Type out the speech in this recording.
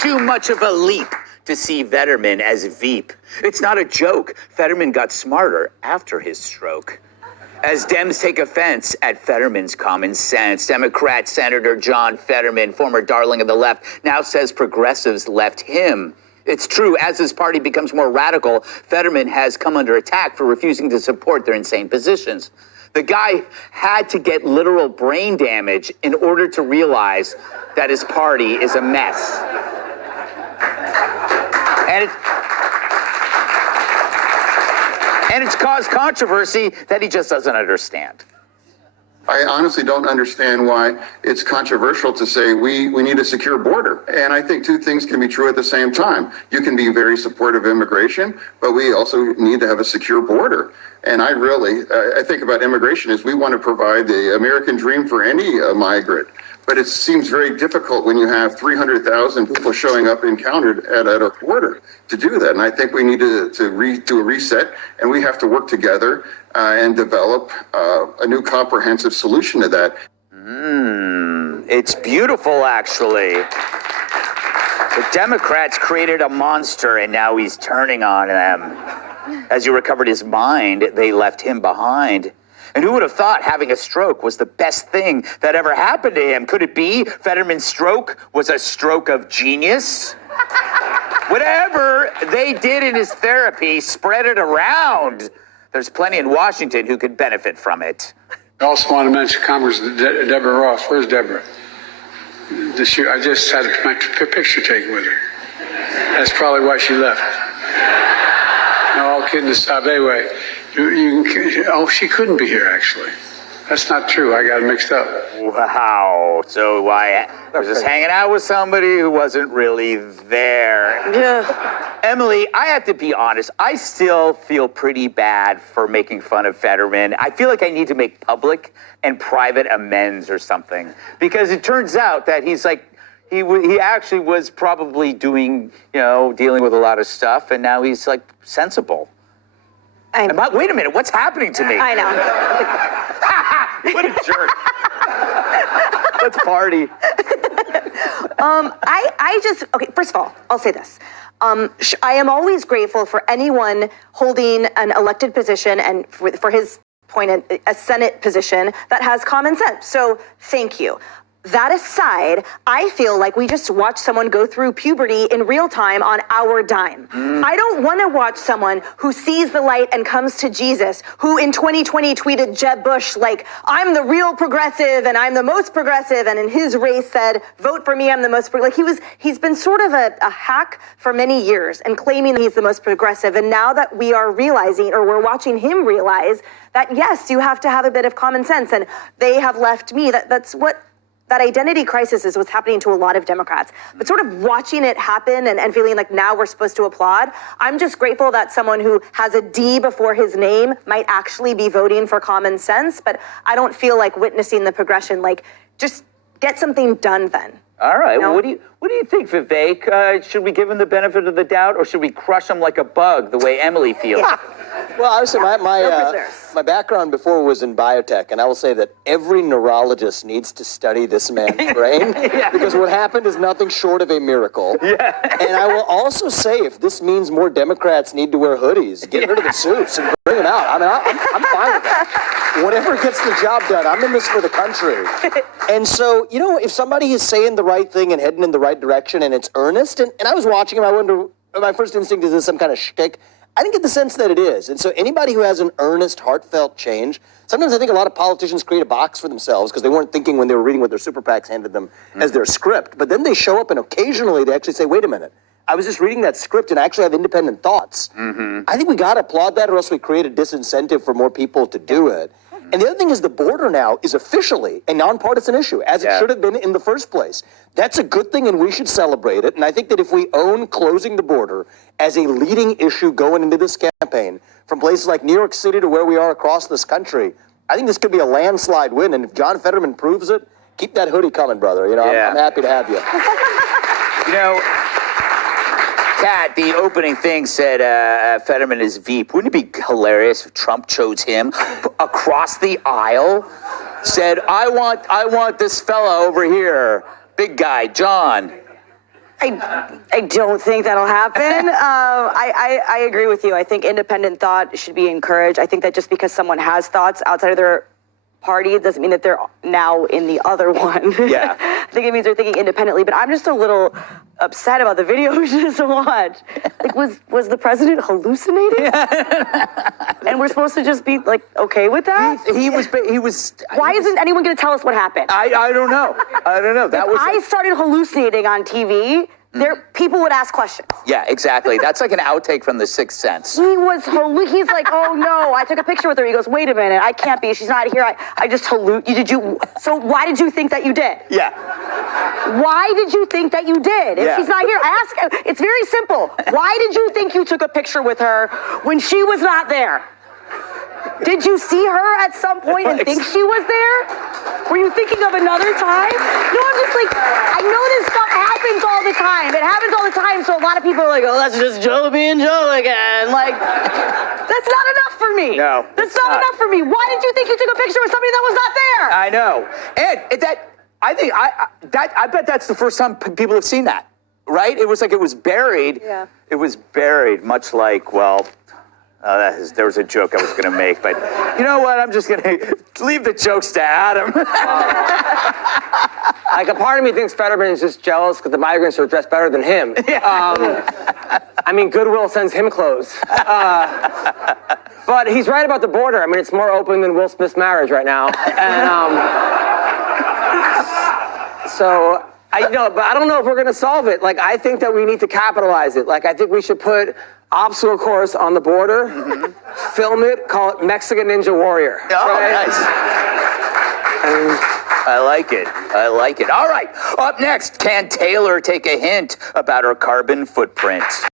too much of a leap to see Fetterman as Veep. It's not a joke. Fetterman got smarter after his stroke. As Dems take offense at Fetterman's common sense, Democrat Senator John Fetterman, former darling of the left, now says progressives left him. It's true, as his party becomes more radical, Fetterman has come under attack for refusing to support their insane positions. The guy had to get literal brain damage in order to realize that his party is a mess. And it's caused controversy that he just doesn't understand. I honestly don't understand why it's controversial to say we need a secure border. And I think two things can be true at the same time. You can be very supportive of immigration, but we also need to have a secure border. And I think about immigration as we want to provide the American dream for any migrant. But it seems very difficult when you have 300,000 people showing up encountered at our border to do that. And I think we need to do a reset, and we have to work together and develop a new comprehensive solution to that. It's beautiful, actually. The Democrats created a monster, and now he's turning on them. As he recovered his mind, they left him behind. And who would have thought having a stroke was the best thing that ever happened to him? Could it be Fetterman's stroke was a stroke of genius? Whatever they did in his therapy, spread it around. There's plenty in Washington who could benefit from it. I also want to mention Congressman Deborah Ross. Where's Deborah? I just had my picture taken with her. That's probably why she left. No, all kidding aside. Anyway, she couldn't be here, actually. That's not true. I got it mixed up. Wow. So why was just hanging out with somebody who wasn't really there? Yeah. Emily, I have to be honest. I still feel pretty bad for making fun of Fetterman. I feel like I need to make public and private amends or something, because it turns out that he's like, he actually was probably doing, dealing with a lot of stuff, and now he's like sensible. Wait a minute, what's happening to me? I know. What a jerk. Let's party. Okay, first of all, I'll say this. I am always grateful for anyone holding an elected position and for his point, a Senate position that has common sense. So thank you. That aside, I feel like we just watched someone go through puberty in real time on our dime. I don't want to watch someone who sees the light and comes to Jesus, who in 2020 tweeted Jeb Bush like, I'm the real progressive and I'm the most progressive, and in his race said, vote for me, I'm the most progressive. Like he's been sort of a hack for many years and claiming that he's the most progressive. And now that we are realizing, or we're watching him realize that yes, you have to have a bit of common sense, and they have left me, that identity crisis is what's happening to a lot of Democrats. But sort of watching it happen and feeling like now we're supposed to applaud, I'm just grateful that someone who has a D before his name might actually be voting for common sense, but I don't feel like witnessing the progression. Like, just get something done then. All right, well, what do you think, Vivek? Should we give him the benefit of the doubt, or should we crush him like a bug the way Emily feels? Yeah. Well, obviously, my background before was in biotech, and I will say that every neurologist needs to study this man's brain, because what happened is nothing short of a miracle. Yeah. And I will also say, if this means more Democrats need to wear hoodies, get rid of the suits and bring them out. I mean, I'm fine with that. Whatever gets the job done, I'm in this for the country. And so, if somebody is saying the right thing and heading in the right direction and it's earnest, and I was watching him, I wonder, my first instinct is this some kind of shtick? I didn't get the sense that it is. And so anybody who has an earnest, heartfelt change, sometimes I think a lot of politicians create a box for themselves because they weren't thinking when they were reading what their super PACs handed them as their script. But then they show up and occasionally they actually say, wait a minute, I was just reading that script and I actually have independent thoughts. I think we got to applaud that, or else we create a disincentive for more people to do it. And the other thing is the border now is officially a nonpartisan issue, as it should have been in the first place. That's a good thing, and we should celebrate it. And I think that if we own closing the border as a leading issue going into this campaign, from places like New York City to where we are across this country, I think this could be a landslide win. And if John Fetterman proves it, keep that hoodie coming, brother. I'm happy to have you. Kat, the opening thing said Fetterman is Veep. Wouldn't it be hilarious if Trump chose him across the aisle? Said, I want this fella over here, big guy, John. I don't think that'll happen. I agree with you. I think independent thought should be encouraged. I think that just because someone has thoughts outside of their party doesn't mean that they're now in the other one. Yeah. I think it means they're thinking independently, but I'm just a little upset about the video we just watched. Like, was the president hallucinating? And we're supposed to just be like okay with that? He was. Why isn't anyone going to tell us what happened? I don't know. That if I started hallucinating on TV, people would ask questions. Yeah, exactly. That's like an outtake from The Sixth Sense. He's like, oh no, I took a picture with her. He goes, wait a minute, I can't be. She's not here. I just So why did you think that you did? Yeah. Why did you think that you did? If she's not here, it's very simple. Why did you think you took a picture with her when she was not there? Did you see her at some point and think she was there? Were you thinking of another time? No, I'm just like, I know this stuff happens all the time. It happens all the time, so a lot of people are like, oh, that's just Joe being Joe again. Like, that's not enough for me. No, that's not enough for me. Why did you think you took a picture with somebody that was not there? I know. And I bet that's the first time people have seen that, right? It was like it was buried. Yeah. It was buried, much like, well, there was a joke I was going to make, but you know what? I'm just going to leave the jokes to Adam. Like, a part of me thinks Fetterman is just jealous because the migrants are dressed better than him. I mean, Goodwill sends him clothes. But he's right about the border. I mean, it's more open than Will Smith's marriage right now. And so, but I don't know if we're going to solve it. Like, I think that we need to capitalize it. Like, I think we should put obstacle course on the border, film it, call it Mexican Ninja Warrior. Oh, nice. I like it. All right. Up next, can Taylor take a hint about her carbon footprint?